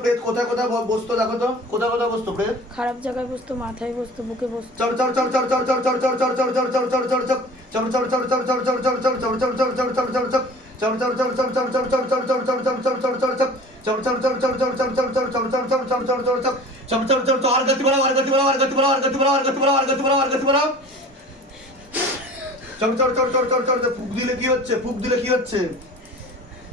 প্রেত কোথায় কোথায় বসতো দেখো তো কোথায় কোথায় বসতো প্রেত খারাপ জায়গায় বসতো মাথায় বসতো বুকে বসতো চর চর চর চর চর চর চর চর চর চর চর চর আর চর চর আর চর চর চর চর চর চর চর চর চর চর চর চর ফুক দিলে কি হচ্ছে ফুক দিলে কি হচ্ছে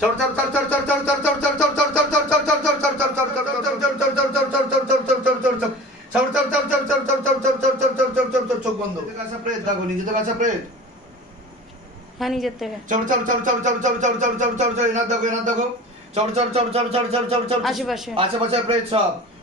চর চর চর চর চর চর চর চর চর চর চর চর চর চর চর চর চর চর চোখ বন্ধ নিজেদের কাছে প্রেত হ্যাঁ নিজের থেকে চর চর চর চর চর চর চর চর চর চর চর এনার দেখো এনার দেখো চর চর চর চর চর চর চর চর আশেপাশে আশেপাশে প্রেত সব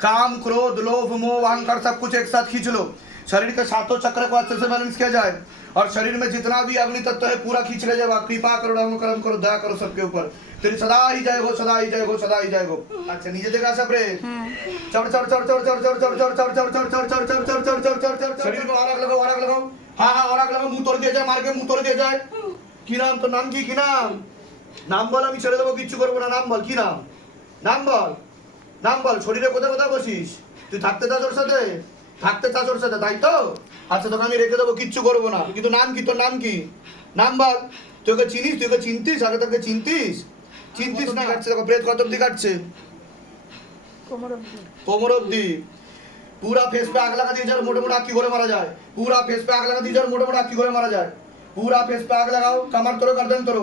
काम क्रोध लोभ मोह अहंकार सब कुछ एक साथ खींच लो शरीर के सातों चक्र को अच्छे से बैलेंस किया जाए और शरीर में जितना भी अग्नि तत्व है पूरा खींच ले जाए कृपा करो राम कर्म करो दया करो सबके ऊपर तेरी सदा ही जय हो सदा ही जय हो सदा ही जय हो अच्छा नीचे देखा सब रे হুম चढ़ चढ़ चढ़ चढ़ चढ़ चढ़ चढ़ चढ़ चढ़ चढ़ चढ़ चढ़ चढ़ चढ़ चढ़ चढ़ चढ़ चढ़ शरीर में और आग लगाओ और आग लगाओ हाँ हाँ और आग लगाओ मुंह तोड़ दिया जाए मार के मुंह तोड़ दिया जाए কি নাম তোর নাম কি কি নাম নাম বল আমি ছেড়ে দেবো কিচ্ছু করবো না নাম বল কি নাম নাম বল নাম বল শরীরে কোথায় কোথায় বসিস তুই থাকতে চাস ওর সাথে থাকতে চাস ওর সাথে তাই তো আচ্ছা তোকে আমি রেখে দেবো কিচ্ছু করবো না কিন্তু নাম কি তোর নাম কি নাম বল তুই ওকে চিনিস তুই ওকে চিনতিস আগে তোকে চিনতিস চিনতিস না কাটছে দেখো প্রেত কত অব্দি কাটছে কোমর অবধি কোমর অব্দি पूरा फेस पे आग लगा दिया जाए मोटे मोटे आग की गोले मारा जाए पूरा फेस पे आग लगा दिया जाए मोटे मोटे आग की गोले मारा जाए पूरा फेस पे आग लगाओ कमर तोड़ो गर्दन तोड़ो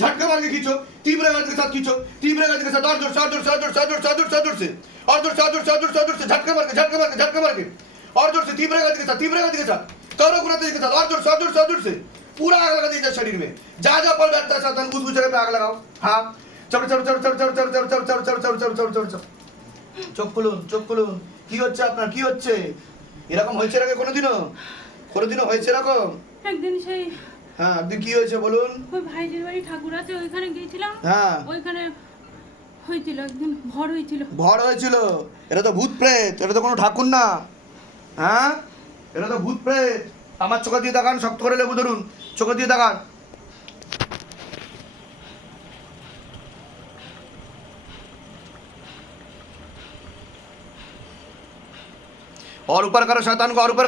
झटका मार के झटका मार के झटका मार के झटका मार के खींचो तीव्र गति के साथ खींचो तीव्र गति के साथ और जोर से और जोर से और जोर से और जोर से और जोर से और जोर से और जोर से और जोर से और जोर से और जोर से झटका मार के झटका मार के झटका मार के और जोर से तीव्र गति के साथ तीव्र गति के साथ करो गुना तेजी के साथ और जोर से और जोर से और जोर से पूरा आग लगा दीजिए शरीर में जा जा पल बैठता है साधन उस उस जगह पे आग लगाओ हाँ चप चप चप चप चप चप चप चप चप चप चप चप चप चप চোখ খুলুন চোখ খুলুন কি হচ্ছে আপনার কি হচ্ছে এরকম হয়েছে এর আগে কোনোদিনও কোনোদিনও হয়েছে এরকম একদিন সেই হ্যাঁ আপনি কি হয়েছে বলুন? ওই ভাইজির বাড়ি ঠাকুর আছে ওইখানে গিয়েছিলাম। হ্যাঁ। ওইখানে হয়েছিল একদিন ভর হয়েছিল। ভর হয়েছিল? এটা তো ভূত প্রেত এটা তো কোনো ঠাকুর না। হ্যাঁ? এটা তো ভূত প্রেত। আমার চোখে দিয়ে দেখান শক্ত করে লেবু ধরুন। চোখে দিয়ে দেখান और ऊपर करो शैतान को और ऊपर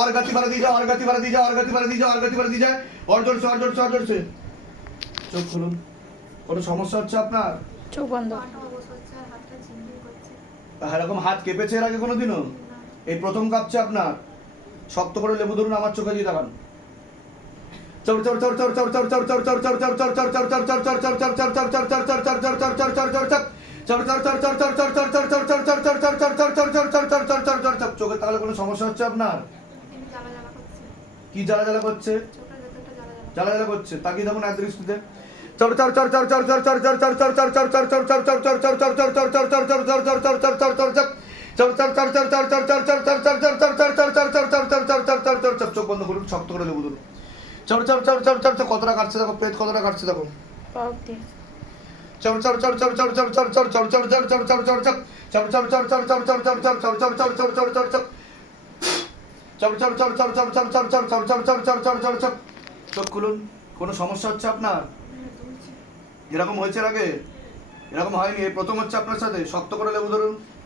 और गति बढ़ा दीजिए और गति बढ़ा दीजिए और गति बढ़ा दीजिए और गति बढ़ा दीजिए और जोर से और जोर से और जोर से চোখ খুলুন কোনো সমস্যা হচ্ছে আপনার চোখ বন্ধ এরকম হাত কেঁপেছে এর আগে কোনোদিনও এই প্রথম কাঁপছে আপনার শক্ত করে লেবু ধরুন আমার চোখে দিয়ে দেখান চোখে তাহলে কোনো সমস্যা হচ্ছে আপনার কি জ্বালা জ্বালা করছে জ্বালা জ্বালা করছে তাকিয়ে দেখুন এক দৃষ্টিতে চর চল চোখ বন্ধ করুন শক্ত করে লেবু ধরুন চল চল চল চল চল কতটা কাটছে দেখো পেট কতটা কাটছে দেখো চল চল চল চোখ খুলুন কোনো সমস্যা হচ্ছে আপনার এরকম হয়েছে আগে এরকম হয়নি প্রথম হচ্ছে আপনার সাথে শক্ত করে লেবু ধরুন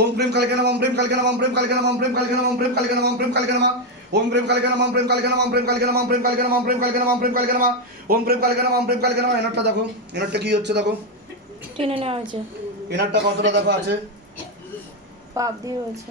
ఓం ప్రేమ్ కలిగన ఓం ప్రేమ్ కలిగన ఓం ప్రేమ్ కలిగన ఓం ప్రేమ్ కలిగన ఓం ప్రేమ్ కలిగన ఓం ప్రేమ్ కలిగన ఓం ప్రేమ్ కలిగన ఓం ప్రేమ్ కలిగన ఓం ప్రేమ్ కలిగన ఓం ప్రేమ్ కలిగన ఓం ప్రేమ్ కలిగన ఓం ప్రేమ్ కలిగన ఓం ప్రేమ్ కలిగన ఓం প্রেম కలిగన এনারটা দেখো এনারটা কি হচ্ছে দেখো টেনে নেওয়া হয়েছে এনারটা কতটা দেখো আছে পাপ দিয়ে হয়েছে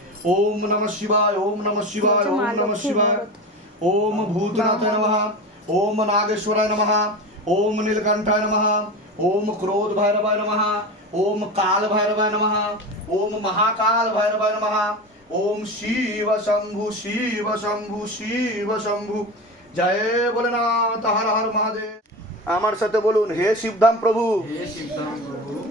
ওম নম শিবায় ওম নম শিবায় ওম নম শিবায়। ওম ভূতনাথ নমঃ ওম নাগেশ্বরায় নমঃ ওম নীলকণ্ঠায় নমঃ ওম ক্রোধ ভৈরवाय নমঃ ওম কাল ভৈরवाय নমঃ ওম মহাকাল ভৈরवाय নমঃ ওম শিব শম্ভু শিব শম্ভু শিব শম্ভু জয় ভোলেনাথ হর হর মহাদেব। আমার সাথে বলুন হে শিবধাম প্রভু। হে শিবধাম প্রভু।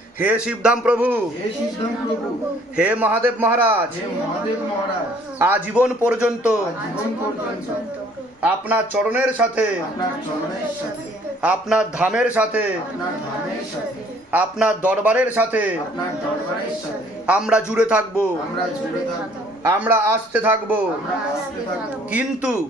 হে শিবধাম প্রভু। হে মহাদেব মহারাজ। আজীবন পর্যন্ত। আপনার চরণের সাথে। আপনার ধামের সাথে। আপনার দরবারের সাথে। আমরা জুড়ে থাকব। আমরা আসতে থাকব। কিন্তু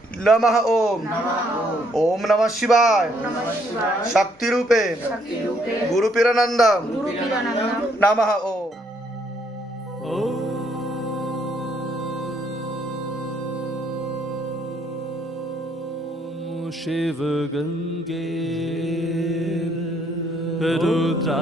নমঃ ওম ওম নমঃ শিবায় শক্তি রূপে গুরু পীরানন্দম নমঃ ওম शिव गंगे रुद्रा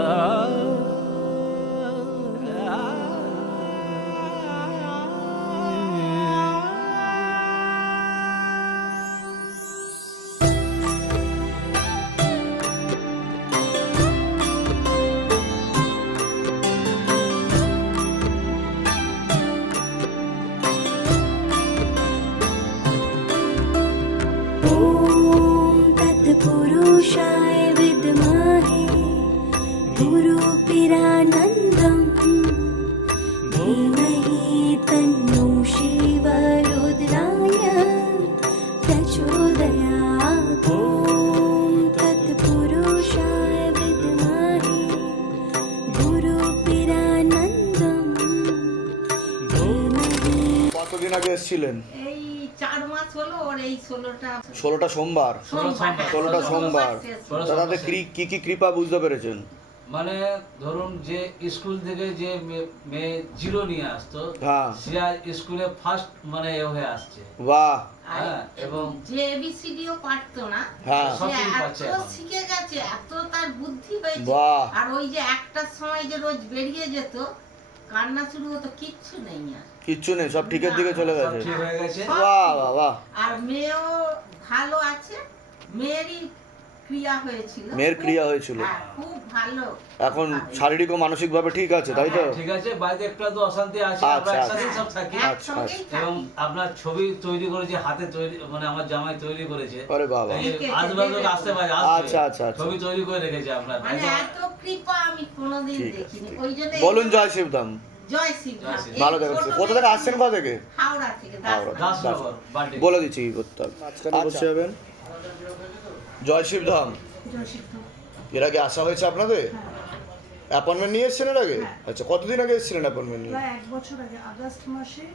ষোলোটা সোমবার। ষোলোটা সোমবার ষোলো তা তাদের কি- কি কৃপা বুঝতে পেরেছেন? মানে ধরুন যে স্কুল থেকে যে মেয়ে জিরো নিয়ে আসতো হ্যাঁ। সে আজ স্কুলে ফার্স্ট মানে এ হয়ে আসছে। বাহ। হ্যাঁ এবং যে এবিসিডিও পারতো না হ্যাঁ। এত শিখে গেছে এত তার বুদ্ধি হয়েছে। বাহ। আর ওই যে একটার সময় যে রোজ বেরিয়ে যেত কান্না শুরু হতো কিচ্ছু নেই আর। কিচ্ছু নেই সব ঠিকের দিকে চলে গেছে? বাহ বাহ বাহ। আর মেয়েও ভালো আছে মেয়েরই ক্রিয়া হয়েছিল। মেয়ের ক্রিয়া হয়েছিল। হ্যাঁ, খুব ভালো। এখন শারীরিক ও মানসিক ভাবে ঠিক আছে তাই তো? হ্যাঁ, ঠিক আছে বাড়িতে একটু আধটু অশান্তি আছে আচ্ছা, আমরা একসাথে হ্যাঁ, সব থাকি। আচ্ছা, এবং আপনার ছবি তৈরি করেছে হাতে তৈরি মানে আমার জামাই তৈরি করেছে। আরে বাবা। যে আসতে পারে আচ্ছা, আচ্ছা, আচ্ছা। ছবি তৈরি করে রেখেছে আপনার। মানে এত কৃপা আমি কোনোদিন দেখিনি। ওই জন্য বলুন জয় ভালো দেখেন কোথা থেকে আসছেন কোথা থেকে? হাওড়া থেকে বলে দিচ্ছি কি করতে হবে মাঝখানে বসে যাবেন। জয় শিবধাম। এর আগে আসা হয়েছে আপনাদের? অ্যাপয়েন্টমেন্ট নিয়ে এসেছেন এর আগে আচ্ছা কতদিন আগে এসেছিলেন অ্যাপয়েন্টমেন্ট নিয়ে? এক বছর আগে আগস্ট মাসে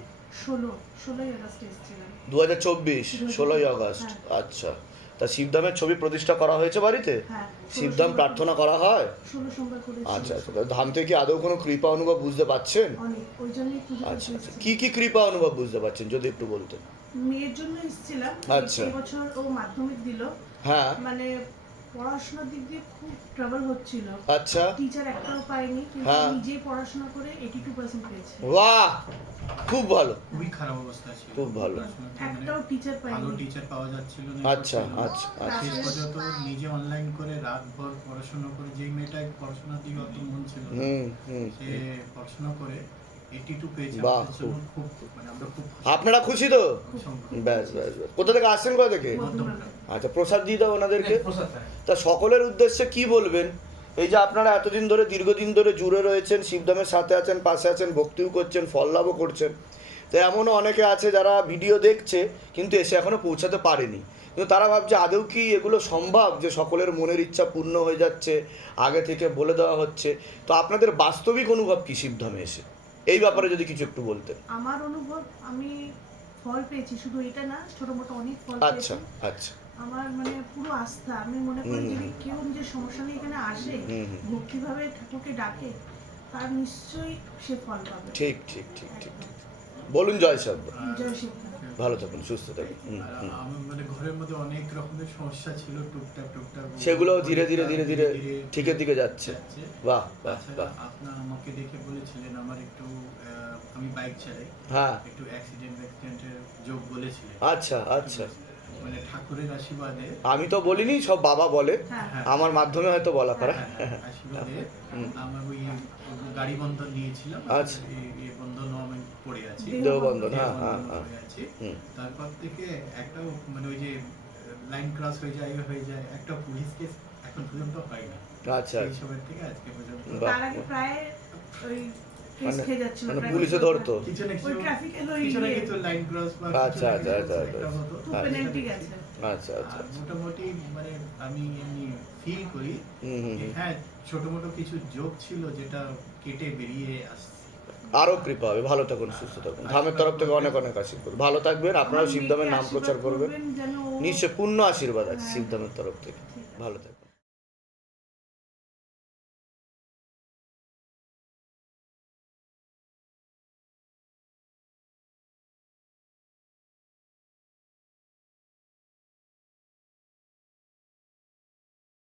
ষোলো ষোলোই আগস্ট এসেছিলাম দু হাজার চব্বিশ ষোলোই আগস্ট। আচ্ছা। তা শিবধামের ছবি প্রতিষ্ঠা করা হয়েছে বাড়িতে? হ্যাঁ শিবধাম প্রার্থনা করা হয়? আচ্ছা আচ্ছা। ধাম থেকে কি আদৌ কোনো কৃপা অনুভব বুঝতে পাচ্ছেন? আচ্ছা আচ্ছা। কি কি কৃপা অনুভব বুঝতে পারছেন যদি একটু বলতেন। মেয়ের জন্য এসেছিলাম। আচ্ছা। বছর ও মাধ্যমিক দিল। হ্যাঁ। মানে পড়াশোনার দিক দিয়ে খুব ট্রাভেল হচ্ছিল। আচ্ছা। টিচার একটাও পাইনি কিন্তু হ্যাঁ। নিজেই পড়াশোনা করে এইটি টু পার্সেন্ট পেয়েছে। বাহ! খুব ভালো। খুবই খারাপ অবস্থা ছিল। খুব ভালো। একটাও টিচার ভালো টিচার পাওয়া যাচ্ছিল না আচ্ছা আচ্ছা আচ্ছা। শেষ পর্যন্ত নিজে অনলাইন করে রাতভর পড়াশোনা করে যেই মেয়েটা পড়াশোনার দিকে অত মন ছিল হুম হুম সে পড়াশোনা করে এইটি টু পেয়েছে। বাহ, খুব। মানে আমরা খুব আপনারা খুশি তো? ব্যাস ব্যাস ব্যাস। কোথা থেকে আসছেন কোথা থেকে। আচ্ছা প্রসাদ দিয়ে দাও ওনাদেরকে। তা সকলের উদ্দেশ্যে কি বলবেন? এই যে আপনারা এতদিন ধরে দীর্ঘদিন ধরে জুড়ে রয়েছেন শিবধামের সাথে আছেন পাশে আছেন ভক্তিও করছেন ফল লাভও করছেন। তো এমনও অনেকে আছে যারা ভিডিও দেখছে কিন্তু এসে এখনও পৌঁছাতে পারেনি। কিন্তু তারা ভাবছে আদৌ কি এগুলো সম্ভব যে সকলের মনের ইচ্ছা পূর্ণ হয়ে যাচ্ছে আগে থেকে বলে দেওয়া হচ্ছে? তো আপনাদের বাস্তবিক অনুভব কি শিবধামে এসে? এই ব্যাপারে যদি কিছু একটু বলতেন। আমার অনুভব আমি ফল পেয়েছি শুধু এটা না ছোট মোটো অনেক ফল আচ্ছা আচ্ছা। আমার মানে পুরো আস্থা। আমি মনে করি যদি কেউ নিজের সমস্যা নিয়ে এখানে আসে। ভক্তিভাবে ঠাকুরকে ডাকে তার নিশ্চয়ই সে ফল পাবে। ঠিক ঠিক ঠিক ঠিক। বলুন জয় সব। জয় শিবধাম ভালো থাকুন সুস্থ থাকুন। মানে ঘরের মধ্যে অনেক রকমের সমস্যা ছিল টুকটাক টুকটাক সেগুলো ধীরে ধীরে ধীরে ধীরে ঠিকের দিকে যাচ্ছে। বাহ বাহ বাহ। আপনার আমাকে দেখে বলেছিলেন আমার একটু আহ, আমি বাইক চালাই। হ্যাঁ। একটু অ্যাক্সিডেন্ট অ্যাক্সিডেন্টের যোগ বলেছিলেন। আচ্ছা আচ্ছা। মানে ঠাকুরের আশীর্বাদে আমি তো বলিনি সব বাবা বলে। হ্যাঁ। হ্যাঁ, আমার মাধ্যমে হয়তো বলা করা হ্যাঁ, হ্যাঁ, আশীর্বাদে। ওই গাড়ি বন্ধন নিয়েছিলাম আচ্ছা। এই এই বন্ধনও আমি পড়ে আছি। হ্যাঁ দেহ হ্যাঁ বন্ধন হ্যাঁ পড়ে তারপর থেকে একটা মানে ওই যে লাইন ক্রস হয়ে যায় হয়ে যায় একটা পুলিশ কেস এখন পর্যন্ত হয় না। আচ্ছা। সেই সময় থেকে আজকে পর্যন্ত। তার আগে প্রায় ওই মানে- মানে traffic পুলিশে ধরতো। কিছু না ওই কিছু ট্রাফিক এলো কিছু না কিছু লাইন ক্রস বা আচ্ছা, আচ্ছা, আচ্ছা, আচ্ছা। হতো। খুব পেনাল্টি গেছে। আচ্ছা আচ্ছা। মোটামুটি মানে আমি এমনি ফিল করি হুম হুম যে হুম। হ্যাঁ ছোট মোটো কিছু যোগ ছিল যেটা কেটে বেরিয়ে আসছি। আরও কৃপা হবে। ভালো থাকুন সুস্থ থাকুন। ধামের তরফ থেকে অনেক অনেক আশীর্বাদ। ভালো থাকবেন। আপনারাও আমার শিবধামের নাম প্রচার করবেন। নিশ্চয় পূর্ণ আশীর্বাদ আছে হ্যাঁ। শিবধামের তরফ থেকে। ভালো থাকবেন।